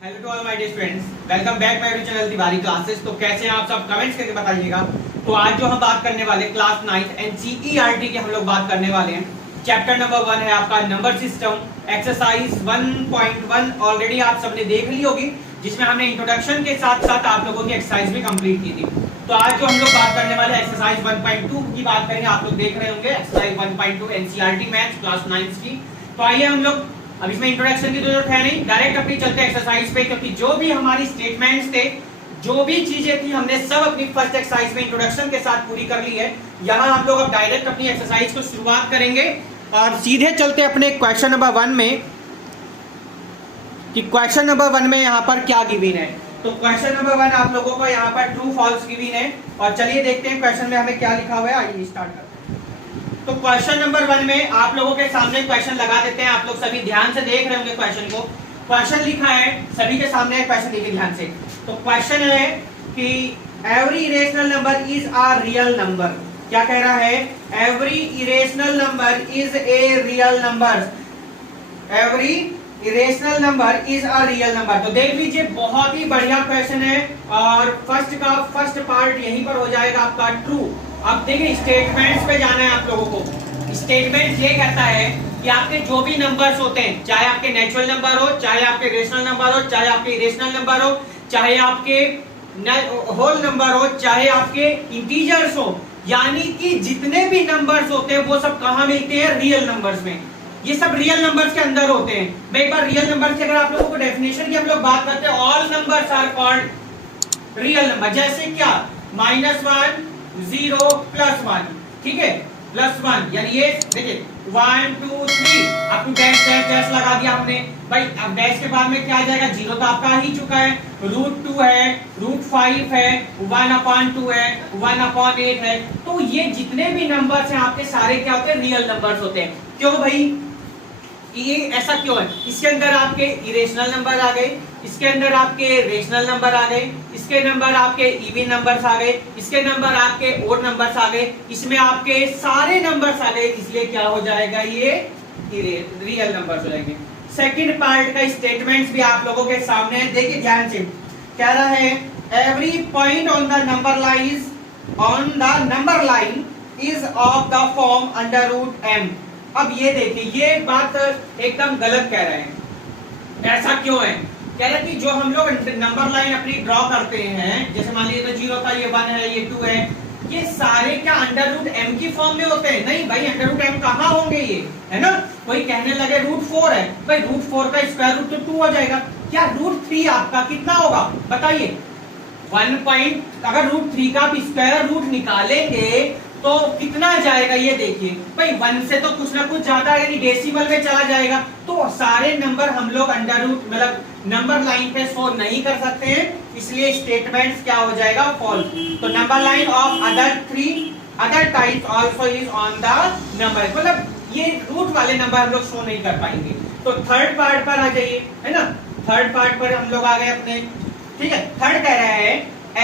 Hello to all my dear students, welcome back my YouTube channel Tiwari classes. तो कैसे हैं आप सब, कमेंट्स करके बताइएगा। तो आज जो हम बात करने वाले क्लास 9 एनसीईआरटी के हम लोग बात करने वाले हैं। चैप्टर नंबर 1 है आपका नंबर सिस्टम, एक्सरसाइज 1.1 ऑलरेडी आप सबने देख ली होगी, जिसमें हमने इंट्रोडक्शन के साथ साथ आप लोगों की एक्सरसाइज भी कंप्लीट की थी। तो आज जो हम लोग बात करने वाले एक्सरसाइज 1.2 की बात करेंगे। आप लोग देख रहे होंगे एक्सरसाइज 1.2 एनसीईआरटी मैथ्स क्लास 9 की। तो आइए हम लोग, अब इसमें इंट्रोडक्शन की जरूरत है नहीं, डायरेक्ट अपनी चलते एक्सरसाइज पे, क्योंकि जो भी हमारी स्टेटमेंट्स थे, जो भी चीजें थी, हमने सब अपनी फर्स्ट एक्सरसाइज में इंट्रोडक्शन के साथ पूरी कर ली है। यहाँ हम लोग अब डायरेक्ट अपनी एक्सरसाइज को शुरुआत करेंगे और सीधे चलते अपने क्वेश्चन नंबर 1 में कि क्वेश्चन नंबर 1 में यहाँ पर क्या गिवन है। तो क्वेश्चन नंबर 1 आप लोगों को यहाँ पर ट्रू फॉल्स गिवन है। और चलिए देखते हैं क्वेश्चन में हमें क्या लिखा हुआ है। आइए स्टार्ट करते हैं। तो क्वेश्चन नंबर 1 में आप लोगों के सामने क्वेश्चन लगा देते हैं। आप लोग सभी ध्यान से देख रहे होंगे क्वेश्चन को। क्वेश्चन लिखा है, सभी के सामने क्वेश्चन लिखे ध्यान से। तो क्वेश्चन है कि every irrational number is a real number. क्या कह रहा है? Every irrational number is a real number. Every irrational number is a real number. तो देख लीजिए, बहुत ही बढ़िया क्वेश्चन है और फर्स्ट पार्ट यहीं पर हो जाएगा आपका ट्रू। अब देखिए, स्टेटमेंट्स पे जाना है आप लोगों को। स्टेटमेंट ये कहता है कि आपके जो भी नंबर्स होते हैं, चाहे आपके नेचुरल नंबर हो, चाहे आपके रेशनल नंबर हो, चाहे आपके इरेशनल नंबर हो, चाहे आपके होल नंबर हो, चाहे आपके इंटीजर्स हो, यानी कि जितने भी नंबर्स होते हैं वो सब कहाँ मिलते हैं? रियल नंबर्स में। ये सब रियल नंबर्स के अंदर होते हैं। मैं एक बार रियल नंबर की अगर आप लोगों को डेफिनेशन की हम लोग बात करते हैं, all numbers are called real number. जैसे क्या? -1 0 +1, ठीक है, +1 यानी ये देखिए 1 2 3, आपको डैश डैश डैश लगा दिया हमने भाई। अब डैश के बाद में क्या आ जाएगा? 0 तो आपका ही चुका है, √2 है, √5 है, 1/2 है, 1/8 है। तो ये जितने भी नंबर्स हैं आपके, सारे क्या होते हैं? रियल नंबर्स होते हैं। क्यों भाई? ये ऐसा क्यों है? इसके अंदर आपके इरेशनल नंबर आ गए, इसके अंदर आपके रेशनल नंबर आ गए, इसके नंबर आपके इवन नंबर्स आ गए, इसके नंबर आपके ओड नंबर्स आ गए, इसमें आपके सारे नंबर्स आ गए। इसलिए क्या हो जाएगा? ये रियल नंबर्स हो जाएंगे। सेकंड पार्ट का स्टेटमेंट्स भी आप लोगों के सामने है, देखिए ध्यान से। कह रहा है every point on the number line is of the form √m। अब ये देखिए, ये बात एकदम गलत कह रहे हैं। ऐसा क्यों है? कह रहे कि जो हम लोग नंबर लाइन अपनी ड्रॉ करते हैं, जैसे मान लीजिए तो 0 था, ये 1 है, ये 2 है, ये सारे क्या √m की फॉर्म में होते हैं? नहीं भाई, √m कहाँ होंगे? ये है ना, कोई कहने लगे √4 है, भाई √4 का स्क्वायर रूट तो 2 हो जाएगा। क्या √3 आपका कितना होगा बताइए? 1 अगर √3 का स्क्वायर रूट निकालेंगे तो कितना जाएगा? ये देखिए भाई, 1 से तो कुछ ना कुछ ज्यादा, यानी डेसिमल में चला जाएगा। तो सारे नंबर हम लोग मतलब नंबर लाइन पे शो नहीं कर सकते हैं, इसलिए स्टेटमेंट्स क्या हो जाएगा? फॉल्स। तो number line of other types also is on the number, मतलब ये रूट वाले नंबर हम लोग शो नहीं कर पाएंगे। तो थर्ड पार्ट पर आ जाइए, है ना। थर्ड पार्ट पर हम लोग आ गए अपने, ठीक है। थर्ड कह रहा है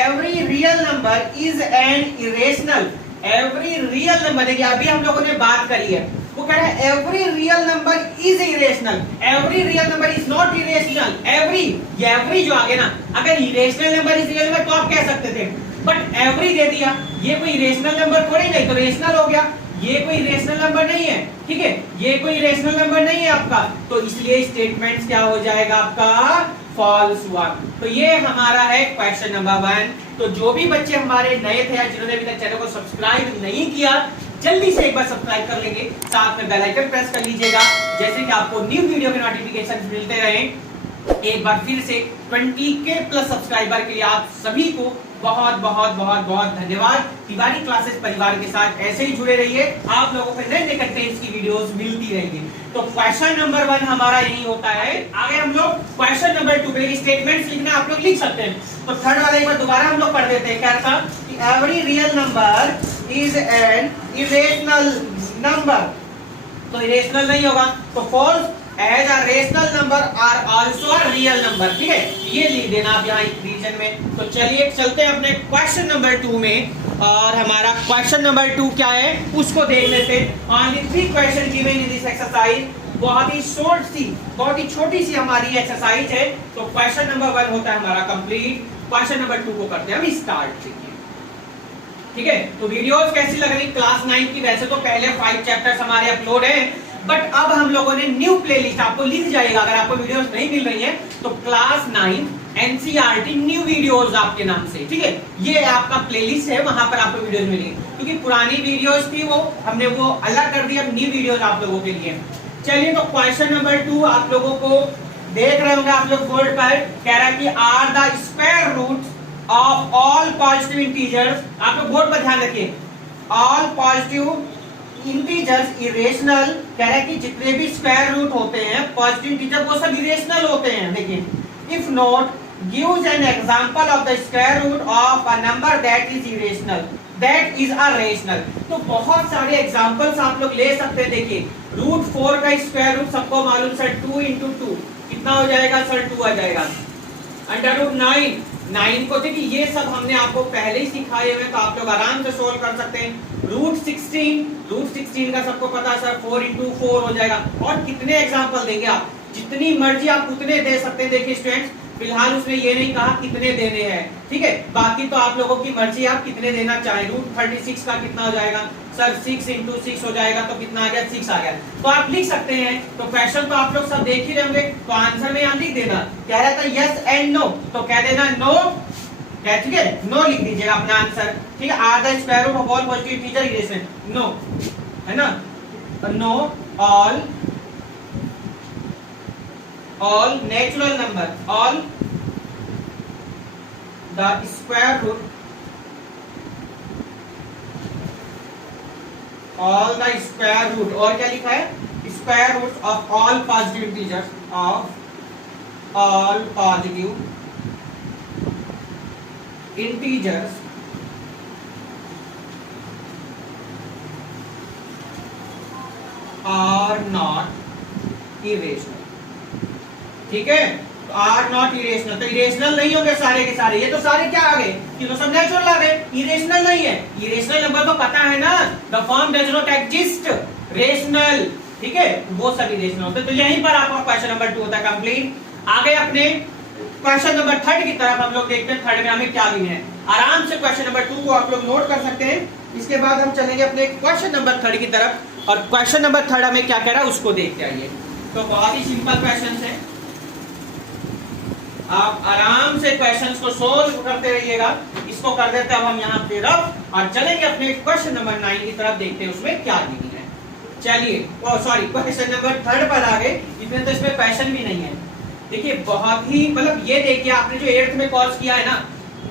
every real number is an irrational. Every real number, देखिए अभी हम लोगों ने बात करी है, वो कह रहा है every real number is irrational. Every real number is not irrational. Every जो आगे ना, अगर irrational number is real number तो आप कह सकते थे, बट एवरी दे दिया, ये कोई इरेशनल नंबर थोड़ी, नहीं तो रेशनल हो गया। ये कोई रेशनल नंबर नहीं है, ठीक है, ये कोई रेशनल नंबर नहीं है आपका, तो इसलिए स्टेटमेंट क्या हो जाएगा आपका? फॉल्स हुआ। तो ये हमारा है क्वेश्चन नंबर 1। तो जो भी बच्चे हमारे नए थे या जिन्होंने अभी तक चैनल को सब्सक्राइब नहीं किया, जल्दी से एक बार सब्सक्राइब कर लेंगे, साथ में बेल आइकन प्रेस कर लीजिएगा, जैसे कि आपको न्यू वीडियो के नोटिफिकेशन मिलते रहें। एक बार फिर से 20K+ सब्सक्राइबर के लिए आप सभी को बहुत बहुत बहुत बहुत धन्यवाद। तिवारी क्लासेस परिवार के साथ ऐसे ही जुड़े रहिए, आप लोगों को नए नए कंटेंट्स की वीडियोस मिलती रहेंगी। तो क्वेश्चन नंबर 1 हमारा यही होता है। आगे हम लोग क्वेश्चन नंबर 2 पे स्टेटमेंट्स लिखना आप लोग लिख सकते हैं। तो थर्ड वाला एक बार दोबारा हम लोग पढ़ देते हैं। क्या था कि every real number is an irrational number. तो इरेशनल नहीं होगा, तो false. As a rational number are also a real number, ठीक है, ये लिख देना आप यहाँ रीजन में। तो चलिए चलते हैं अपने क्वेश्चन नंबर 2 में, और हमारा क्वेश्चन नंबर 2 क्या है उसको देख लेते हैं। Only 3 question given in this exercise. बहुत ही शॉर्ट सी, बहुत ही छोटी सी हमारी एक्सरसाइज है। तो क्वेश्चन नंबर 1 होता है हमारा कंप्लीट। क्वेश्चन नंबर 2 को करते हैं हम स्टार्ट। ठीक है, तो वीडियोस कैसी लग रही क्लास 9 की? वैसे तो पहले 5 चैप्टर्स हमारे अपलोड हैं, बट अब हम लोगों ने न्यू प्लेलिस्ट, आपको लिख जाएगा अगर आपको वीडियोस नहीं मिल रही है तो क्लास 9 एनसीईआरटी न्यू वीडियोस आपके नाम से। ठीक है, ये आपका प्लेलिस्ट है, वहां पर आपको वीडियोस मिलेंगे, क्योंकि पुरानी वीडियोस थी वो हमने वो अलग कर दी, अब न्यू वीडियोस आप लोगों के लिए। चलिए, तो क्वेश्चन नंबर 2 आप लोगों को देख रहे होंगे आप लोग बोर्ड पर, कह रहा है कि are the square root of all positive integers. आप लोग बोर्ड पर ध्यान रखिए, ऑल पॉजिटिव इंटीजर्स इरेशनल। कह रहा है कि जितने भी स्क्वायर रूट होते हैं पॉजिटिव इंटीजर वो सब इरेशनल होते हैं। देखिए, if not gives an example of the square root of a number that is irrational, that is a rational. तो बहुत सारे एग्जांपल्स आप लोग ले सकते हैं। देखिए, रूट 4 का स्क्वायर रूट सबको मालूम सर 2 इंटू 2 कितना हो जाएगा सर? 2 आ जाएगा। अंडर रूट 9 को देखिए, ये सब हमने आपको पहले ही सिखाए हुए, तो आप लोग आराम से सोल्व कर सकते हैं। रूट 16 का सबको पता है सर 4 इंटू 4 हो जाएगा। और कितने एग्जाम्पल देंगे आप? जितनी मर्जी आप उतने दे सकते हैं। देखिए स्टूडेंट्स, फिलहाल उसने ये नहीं कहा कितने देने हैं, ठीक है, बाकी तो आप लोगों की मर्जी, आप कितने देना चाहें। रूट 36 का कितना हो जाएगा सर? 6 इंटू 6 हो जाएगा, तो कितना आ गया? 6 आ गया। तो आप लिख सकते हैं। तो क्वेश्चन तो आप लोग सब देख ही रहेंगे, तो आंसर में यहाँ लिख देना। कह रहा था यस एंड नो, तो कह देना नो, ठीक है, नो लिख दीजिएगा अपना आंसर। ठीक है, are the square root of all positive integer irrational, no, है ना? No all natural number, all the square root, all the square root, और क्या लिखा है? square root of all positive integers, of all positive integers are not irrational। ठीक है, तो are not irrational, तो इरेशनल नहीं होंगे सारे के सारे। ये तो सारे क्या आ गए? ये तो सब नेचुरल आ गए, इरेशनल नहीं है। इरेशनल नंबर तो पता है ना, the form does not exist rational. ठीक है, वो सब इरेशनल होते हैं। तो यहीं पर आपका क्वेश्चन नंबर 2 होता है कंप्लीट। आगे अपने क्वेश्चन नंबर 3 की तरफ हम लोग देखते हैं, 3 में हमें क्या लिखना है। आराम से क्वेश्चन नंबर 2 को आप लोग नोट कर सकते हैं। इसके बाद हम चलेंगे अपने क्वेश्चन नंबर 3 की तरफ, और क्वेश्चन नंबर 3 हमें क्या कह रहा है उसको देखते आइए। तो बहुत ही सिंपल क्वेश्चन है, आप आराम से क्वेश्चंस को सोल्व करते रहिएगा। इसको कर देते हैं अब हम यहाँ पे रफ, और चलेंगे अपने क्वेश्चन नंबर 9 की तरफ, देखते हैं उसमें क्या मीनिंग है। चलिए, सॉरी, क्वेश्चन नंबर 3 पर आ गए। इसमें तो इसमें क्वेश्चन भी नहीं है। देखिए, बहुत ही मतलब ये देखिए, आपने जो 8th में कोर्स किया है ना,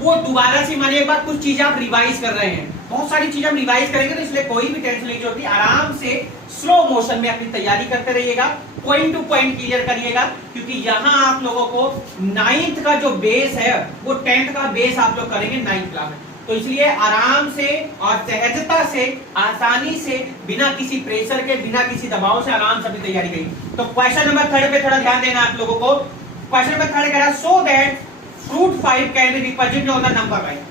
वो दोबारा से मानिए एक बार कुछ चीजें आप रिवाइज कर रहे हैं। बहुत सारी चीजें हम रिवाइज करेंगे, तो इसलिए कोई भी टेंशन नहीं होती। आराम से स्लो मोशन में अपनी तैयारी करते रहिएगा, पॉइंट टू पॉइंट क्लियर करिएगा, क्योंकि यहाँ आप लोगों को 9th का जो बेस है वो 10th का बेस आप लोग करेंगे 9th क्लास में। तो इसलिए आराम से और सहजता से, आसानी से, बिना किसी प्रेशर के, बिना किसी दबाव से आराम से अपनी तैयारी करिए। तो क्वेश्चन नंबर 3 पे थोड़ा ध्यान देना आप लोगों को। क्वेश्चन नंबर 3 कह रहा है so that root 5 can be represented on the number line.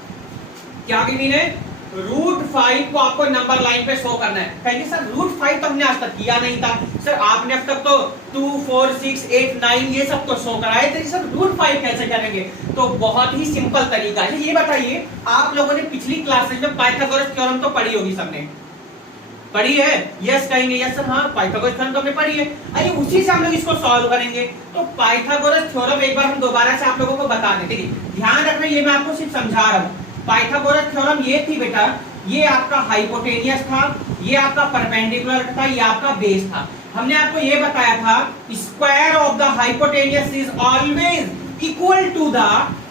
क्या मीन है? रूट 5 को आपको नंबर लाइन पे शो करना है। कहिए सर रूट 5 तो हमने आज तक किया नहीं था सर, आपने अब तक तो 2, 4, 6, 8, 9 ये सब तो शो कराए थे सर, रूट 5 कैसे करेंगे? तो बहुत ही सिंपल तरीका है। ये बताइए, आप लोगों ने पिछली क्लासेज में पाइथागोरस थ्योरम तो पढ़ी होगी, सबने पढ़ी है? यस कहेंगे, यस सर, हाँ पाइथागोरस थ्योरम तो हमने पढ़ी है। अरे उसी से हम लोग इसको सॉल्व करेंगे। तो पाइथागोरस थ्योरम एक बार हम दोबारा से आप लोगों को बता दें। ठीक है, ध्यान रखना, ये मैं आपको सिर्फ समझा रहा हूँ। पाइथागोरस थ्योरम ये थी बेटा, ये आपका हाइपोटेनियस था, ये आपका परपेंडिकुलर था, ये आपका बेस था। हमने आपको ये बताया था square of the hypotenuse is always equal to the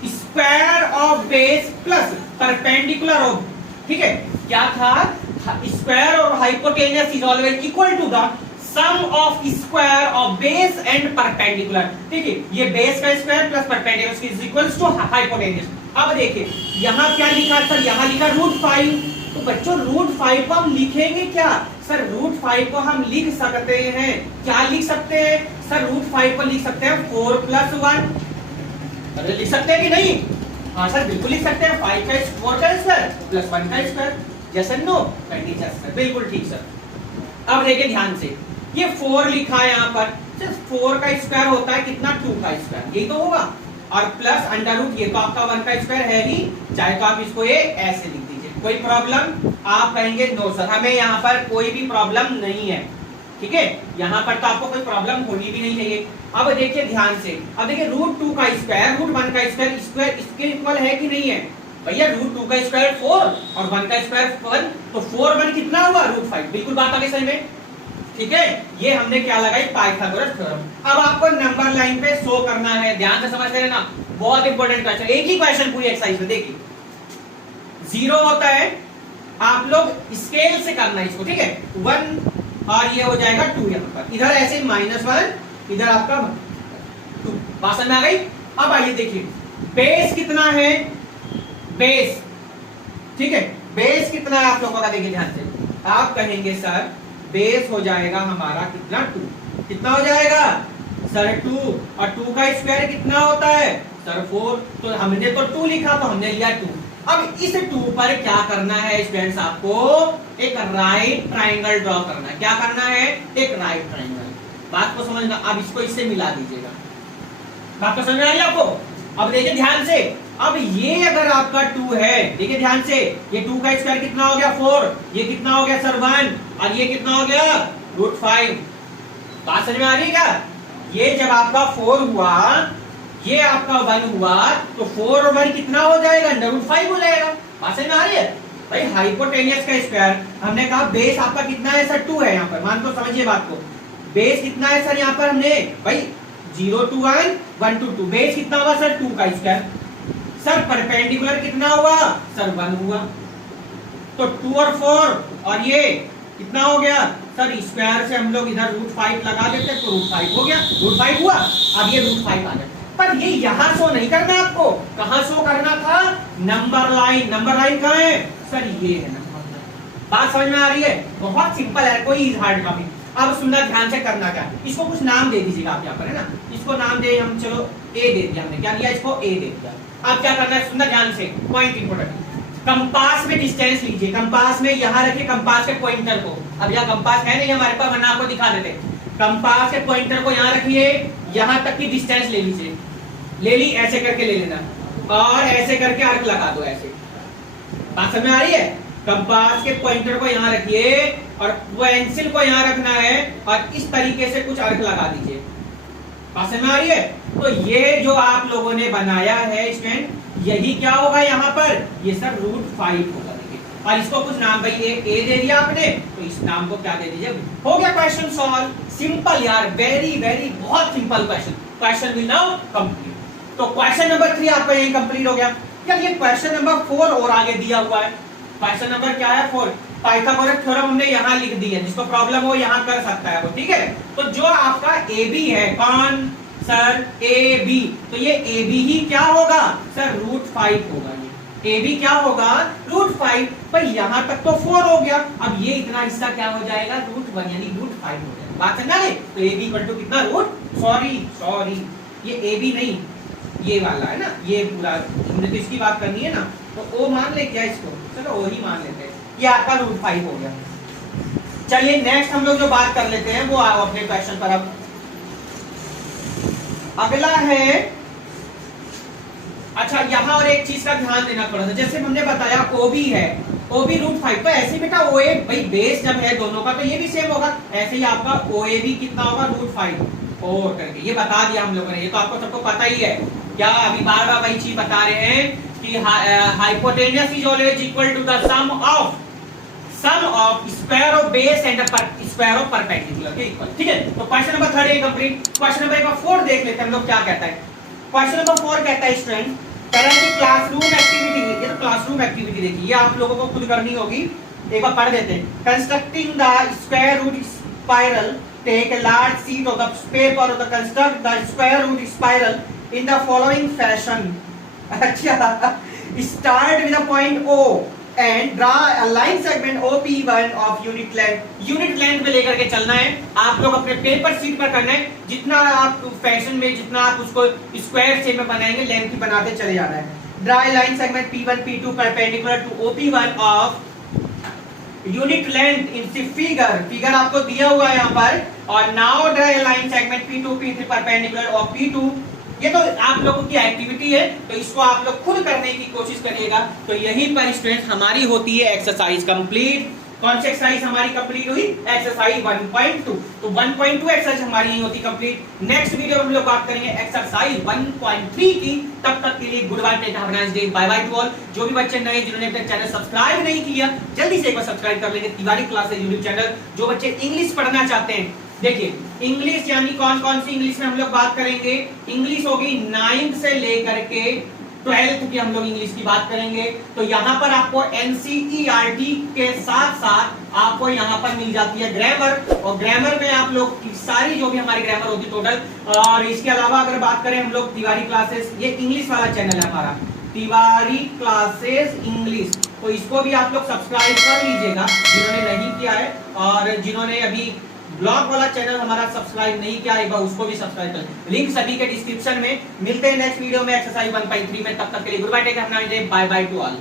square of base plus perpendicular of. ठीक है, क्या था? स्क्वायर और hypotenuse is always equal to the sum of square of base and perpendicular. ठीक है, ये बेस का square plus perpendicular is equals to hypotenuse. अब देखिए यहाँ क्या लिखा सर? यहाँ लिखा रूट 5। तो बच्चों रूट 5 को हम लिखेंगे क्या सर? रूट 5 को हम लिख सकते हैं, क्या लिख सकते हैं सर? रूट 5 को लिख सकते हैं 4 + 1। अरे लिख सकते हैं कि नहीं? हाँ सर बिल्कुल लिख सकते हैं। 5 का 4 का स्क्वायर प्लस 1 का स्क्वायर। Yes and no? बिल्कुल ठीक सर। अब देखिए ध्यान से, ये 4 लिखा है यहाँ पर, 4 का स्क्वायर होता है कितना, 2 का स्क्वायर, यही तो होगा, और प्लस अंडर रूट, ये तो आपका 1 का स्क्वायर है ही, चाहे तो आप इसको ये ऐसे लिख दीजिए, कोई प्रॉब्लम, आप कहेंगे नो सर हमें यहाँ पर कोई भी प्रॉब्लम नहीं है, ठीक है, यहाँ पर तो आपको कोई प्रॉब्लम होनी भी नहीं चाहिए। अब देखिए ध्यान से, अब देखिए रूट 2 का स्क्वायर, रूट 1 का स्क्वायर, स्क्वायर इसके इक्वल है कि नहीं है भैया, रूट 2 का स्क्वायर 4 और 1 का स्क्वायर 1, तो 4 1 कितना हुआ, रूट 5, बिल्कुल बात आ गई सही में, ठीक है, ये हमने क्या लगाई, पाइथागोरस थ्योरम। अब आपको नंबर लाइन पे शो करना है, ध्यान से समझते रहना, बहुत इंपॉर्टेंट क्वेश्चन, एक ही क्वेश्चन पूरी एक्सरसाइज में, देखिए 0 होता है, आप लोग स्केल से करना इसको, ठीक है, 1 और ये हो जाएगा 2 यहाँ पर, इधर ऐसे -1, इधर आपका 2, बात समझ में आ गई। अब आइए देखिए बेस कितना है, बेस, ठीक है, बेस कितना है आप लोगों का, देखिए ध्यान से, आप कहेंगे सर बेस हो जाएगा हमारा कितना, 2, कितना हो जाएगा सर 2, और 2 का स्क्वायर कितना होता है सर 4, तो हमने तो 2 लिखा तो हमने लिया 2। अब इस 2 पर क्या करना है स्टूडेंट्स, आपको एक राइट ट्राइंगल ड्रॉ करना है, क्या करना है, एक राइट ट्राइंगल, बात को समझना, अब इसको इससे मिला दीजिएगा, बात को समझ में आई आपको। अब देखिए ध्यान से, अब ये अगर आपका 2 है, देखिए ध्यान से, ये 2 का स्क्वायर कितना हो गया 4, ये कितना हो गया सर 1, और ये कितना हो गया √5, बात समझ में आ रही है क्या, ये जब आपका 4 हुआ, ये आपका 1 हुआ, तो 4 और 1 कितना हो जाएगा, √5 हो जाएगा, बात समझ में आ रही है भाई। हाइपोटेनियस का स्क्वायर, हमने कहा बेस आपका कितना है सर 2 है, यहाँ पर मान तो समझिए बात को, बेस कितना है सर यहाँ पर, हमने भाई 0 to 1 1 to 2, बेस कितना हुआ सर 2 का स्क्वायर, सर परपेंडिकुलर कितना हुआ सर 1 हुआ, तो 2 और 4 और ये कितना हो गया सर, स्क्वायर से हम लोग इधर √5 लगा देते तो √5 हो गया, √5 हुआ, अब ये √5 आ गया, पर ये यहाँ शो नहीं करना आपको, कहाँ शो करना था, नंबर लाइन, नंबर लाइन कहाँ है सर, ये है नंबर लाइन, बात समझ में आ रही है, बहुत सिंपल है, कोई हार्ड का भी। अब सुनना ध्यान से, करना क्या, इसको कुछ नाम दे दीजिएगा आप यहाँ पर, है ना, इसको नाम दे हम, चलो ए दे दिया हमने, क्या दिया इसको, ए दे दिया। अब क्या करना है, सुनना ध्यान से, पॉइंट इंपोर्टेंट, कंपास में डिस्टेंस लीजिए, कंपास में यहाँ रखिए कंपास के पॉइंटर को, अब यहाँ कंपास है नहीं हमारे पास, वरना आपको दिखा देते, कंपास के पॉइंटर को यहाँ रखिए, यहाँ तक की डिस्टेंस ले लीजिए, ले ली, ऐसे करके ले लेना, और ऐसे करके आर्क लगा दो, ऐसे, बात समझ में आ रही है, कंपास के पॉइंटर को यहाँ रखिए और पेंसिल को यहाँ रखना है, और इस तरीके से कुछ आर्क लगा दीजिए, बात समझ में आ रही है। तो ये जो आप लोगों ने बनाया है स्टूडेंट, यही क्या होगा यहाँ पर, ये सर √5 होगा, देखिए, और इसको कुछ नाम, भाई ए दे दिया आपने, तो इस नाम को क्या दे दीजिए, हो गया क्वेश्चन सॉल्व, सिंपल यार, वेरी वेरी बहुत simple question, question will now complete. तो क्वेश्चन नंबर 3 आपका यही कंप्लीट हो गया। क्या ये क्वेश्चन नंबर 4 और आगे दिया हुआ है, क्वेश्चन नंबर क्या है 4, पाइथागोरस थ्योरम हमने यहाँ लिख दी है, जिसको प्रॉब्लम हो यहाँ कर सकता है वो, ठीक है। तो जो आपका ए बी है, कौन सर, ए बी, तो ये ए बी ही क्या होगा सर, √5 होगा, ये ए बी क्या होगा √5, पर यहाँ तक तो 4 हो गया, अब ये इतना हिस्सा क्या हो जाएगा √1 यानी √5 हो जाएगा, बात समझा नहीं, तो ए बी इक्वल टू कितना, सॉरी ये ए बी नहीं, ये वाला है ना, ये पूरा हमने तो इसकी बात करनी है ना, तो ओ मान ले क्या इसको, चलो ओ ही मान लेते हैं, ये आपका √5 हो गया। चलिए नेक्स्ट हम लोग जो बात कर लेते हैं वो आओ अपने क्वेश्चन पर। अब अगला है, अच्छा यहाँ और एक चीज का ध्यान देना थोड़ा सा, जैसे हमने बताया OB है, OB √5, तो ऐसे बेटा OA, भाई बेस जब है दोनों का तो ये भी सेम होगा, ऐसे ही आपका OAB कितना होगा √5 और करके, ये बता दिया हम लोगों ने, ये तो आपको सबको पता ही है, क्या अभी बार बार वही चीज बता रहे हैं कि hypotenuse is always equal to the sum of square of base and square of perpendicular के इक्वल, ठीक है। तो question number 3 complete. Question number 4 देख लेते हैं हम लोग क्या कहता है। क्वेश्चन नंबर 4 कहता है स्टूडेंट, तरह की क्लासरूम एक्टिविटी, ये तो क्लासरूम एक्टिविटी देखिए, ये आप लोगों को खुद करनी होगी, एक बार पढ़ देते हैं। Constructing the square root spiral, take a large sheet of the paper or construct the square root spiral in the following fashion. अच्छा, start with a point O and draw a line segment OP1 of unit length. Unit length में लेकर के चलना है, आप लोग अपने paper sheet पर करना है, जितना आप फैशन में जितना आप उसको स्क्वायर शेप में बनाएंगे, लेंथ ही बनाते चले जाना है। Draw a line segment P1 P2 perpendicular to OP1 of unit length in figure आपको दिया हुआ है यहाँ पर, और now draw a line segment P2 P3 perpendicular और P2। ये तो आप लोगों की एक्टिविटी है, तो इसको आप लोग खुद करने की कोशिश करिएगा। तो यहीं पर स्टूडेंट्स हमारी होती है एक्सरसाइज कंप्लीट। कौन सी एक्सरसाइज हमारी कंप्लीट हुई? एक्सरसाइज 1.2। तो 1.2 एक्सरसाइज हमारी यही होती कंप्लीट। नेक्स्ट वीडियो में हम लोग बात करेंगे एक्सरसाइज 1.3 की। तब तक के लिए goodbye, take have a nice day, bye bye to all. जो भी बच्चे नए जिन्होंने अपना चैनल सब्सक्राइब नहीं किया, जल्दी से एक बार सब्सक्राइब कर लेंगे तिवारी क्लासेस यूट्यूब चैनल। जो बच्चे इंग्लिश पढ़ना चाहते हैं, देखिए इंग्लिश यानी कौन कौन सी इंग्लिश में हम लोग बात करेंगे। इंग्लिश होगी 9th से लेकर के 12th की हम लोग इंग्लिश की बात करेंगे। तो यहाँ पर आपको NCERT के साथ साथ आपको यहाँ पर मिल जाती है ग्रामर, और ग्रामर में आप लोग की सारी जो भी हमारी ग्रामर होती है टोटल। और इसके अलावा अगर बात करें हम लोग तिवारी क्लासेस, ये इंग्लिश वाला चैनल है हमारा तिवारी क्लासेस इंग्लिश, तो इसको भी आप लोग सब्सक्राइब कर लीजिएगा जिन्होंने नहीं किया है, और जिन्होंने अभी ब्लॉग वाला चैनल हमारा सब्सक्राइब नहीं किया एक बार उसको भी सब्सक्राइब कर। लिंक सभी के डिस्क्रिप्शन में। मिलते हैं नेक्स्ट वीडियो में एक्सरसाइज 1.3 में। तब तक के लिए goodbye, take care, bye bye to all.